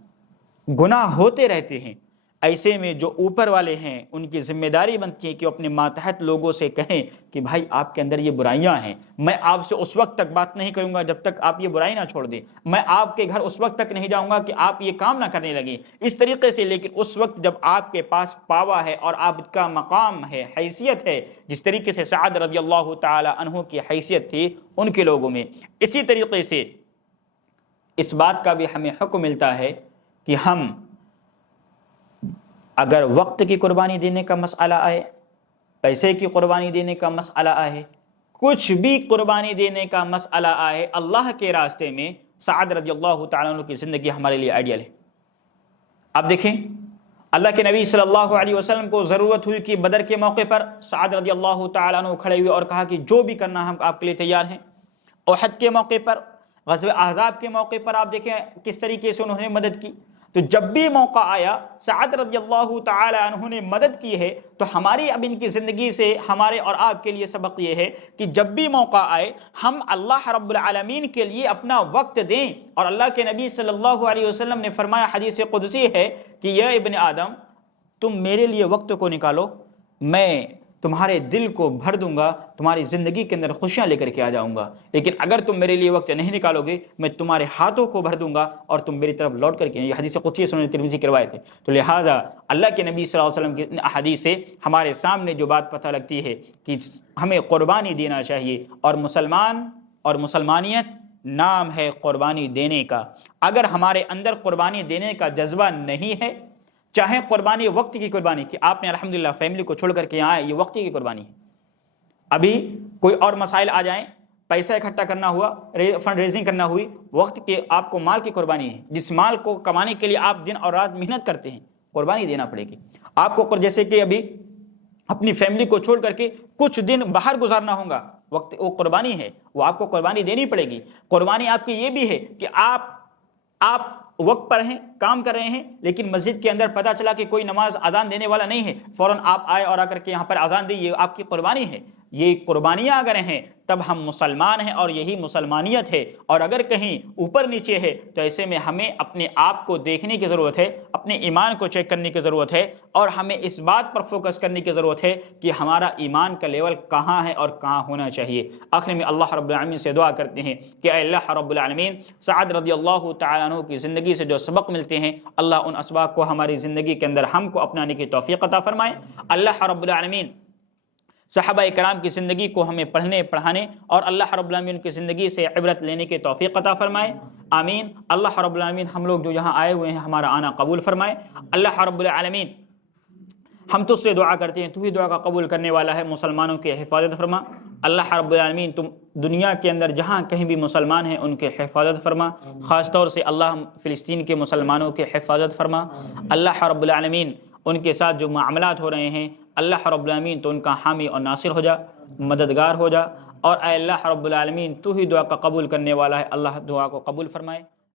گناہ ہوتے رہتے ہیں۔ ایسے میں جو اوپر والے ہیں ان کی ذمہ داری بنتی ہے کہ اپنے ماتحت لوگوں سے کہیں کہ بھائی آپ کے اندر یہ برائیاں ہیں، میں آپ سے اس وقت تک بات نہیں کروں گا جب تک آپ یہ برائی نہ چھوڑ دیں، میں آپ کے گھر اس وقت تک نہیں جاؤں گا کہ آپ یہ کام نہ کرنے لگیں، اس طریقے سے۔ لیکن اس وقت جب آپ کے پاس پاوا ہے اور آپ کا مقام ہے، حیثیت ہے، جس طریقے سے سعد رضی اللہ تعالی عنہ کی حیثیت تھی ان کے لوگوں میں، اسی طریقے سے اس بات کا بھی ہمیں حکم ملتا ہے کہ ہم اگر وقت کی قربانی دینے کا مسئلہ آئے، پیسے کی قربانی دینے کا مسئلہ آئے، کچھ بھی قربانی دینے کا مسئلہ آئے اللہ کے راستے میں، سعد رضی اللہ تعالیٰ عنہ کی زندگی ہمارے لیے آئیڈیل ہے۔ آپ دیکھیں اللہ کے نبی صلی اللہ علیہ وسلم کو ضرورت ہوئی کہ بدر کے موقع پر سعد رضی اللہ تعالیٰ عنہ کھڑے ہوئے اور کہا کہ جو بھی کرنا ہم آپ کے لیے تیار ہیں۔ احد کے موقع پر، غزوہ احزاب کے موقع پر آپ دیکھیں کس طریقے سے انہوں نے مدد کی۔ تو جب بھی موقع آیا سعد رضی اللہ تعالی عنہ نے مدد کی ہے۔ تو ہماری اب ان کی زندگی سے ہمارے اور آپ کے لیے سبق یہ ہے کہ جب بھی موقع آئے ہم اللہ رب العالمین کے لیے اپنا وقت دیں۔ اور اللہ کے نبی صلی اللہ علیہ وسلم نے فرمایا، حدیث قدسی ہے کہ یا ابن آدم تم میرے لیے وقت کو نکالو، میں تمہارے دل کو بھر دوں گا، تمہاری زندگی کے اندر خوشیاں لے کر کے آ جاؤں گا، لیکن اگر تم میرے لیے وقت نہیں نکالو گے میں تمہارے ہاتھوں کو بھر دوں گا اور تم میری طرف لوٹ کر کے۔ یہ حدیث قدسی سنن ترمذی کی روایت ہے۔ تو لہٰذا اللہ کے نبی صلی اللہ علیہ وسلم کی احادیث سے ہمارے سامنے جو بات پتہ لگتی ہے کہ ہمیں قربانی دینا چاہیے، اور مسلمان اور مسلمانیت نام ہے قربانی دینے کا۔ اگر ہمارے اندر قربانی دینے کا جذبہ نہیں ہے، چاہے قربانی وقت کی قربانی کہ آپ نے الحمدللہ فیملی کو چھوڑ کر کے یہاں آئے، یہ وقت کی قربانی ہے۔ ابھی کوئی اور مسائل آ جائیں، پیسہ اکٹھا کرنا ہوا، فنڈ ریزنگ کرنا ہوئی، وقت کے آپ کو مال کی قربانی ہے، جس مال کو کمانے کے لیے آپ دن اور رات محنت کرتے ہیں، قربانی دینا پڑے گی آپ کو۔ جیسے کہ ابھی اپنی فیملی کو چھوڑ کر کے کچھ دن باہر گزارنا ہوگا، وقت وہ قربانی ہے، وہ آپ کو قربانی دینی پڑے گی۔ قربانی آپ کی یہ بھی ہے کہ آپ وقت پر ہیں، کام کر رہے ہیں، لیکن مسجد کے اندر پتہ چلا کہ کوئی نماز اذان دینے والا نہیں ہے، فوراً آپ آئے اور آ کر کے یہاں پر اذان دی، یہ آپ کی قربانی ہے۔ یہ قربانیاں اگر ہیں تب ہم مسلمان ہیں اور یہی مسلمانیت ہے۔ اور اگر کہیں اوپر نیچے ہے تو ایسے میں ہمیں اپنے آپ کو دیکھنے کی ضرورت ہے، اپنے ایمان کو چیک کرنے کی ضرورت ہے، اور ہمیں اس بات پر فوکس کرنے کی ضرورت ہے کہ ہمارا ایمان کا لیول کہاں ہے اور کہاں ہونا چاہیے۔ آخر میں اللہ رب العالمین سے دعا کرتے ہیں کہ اے اللہ رب العالمین، سعد رضی اللہ تعالیٰ عنہ کی زندگی سے جو سبق ملتے ہیں اللہ ان اسباق کو ہماری زندگی کے اندر ہم کو اپنانے کی توفیق عطا فرمائے۔ اللہ رب العالمین صحابہ کرام کی زندگی کو ہمیں پڑھنے پڑھانے اور اللہ رب العالمین کی زندگی سے عبرت لینے کی توفیق عطا فرمائے، آمین۔ اللہ رب العالمین ہم لوگ جو یہاں آئے ہوئے ہیں ہمارا آنا قبول فرمائے۔ اللہ رب العالمین ہم تجھ سے دعا کرتے ہیں، تو ہی دعا کا قبول کرنے والا ہے، مسلمانوں کی حفاظت فرما۔ اللہ رب العالمین تم دنیا کے اندر جہاں کہیں بھی مسلمان ہیں ان کے حفاظت فرما، خاص طور سے اللہ فلسطین کے مسلمانوں کے حفاظت فرما۔ اللہ رب العالمین ان کے ساتھ جو معاملات ہو رہے ہیں، اللہ رب العالمین تو ان کا حامی اور ناصر ہو جا، مددگار ہو جا، اور اے اللہ رب العالمین تو ہی دعا کا قبول کرنے والا ہے، اللہ دعا کو قبول فرمائے۔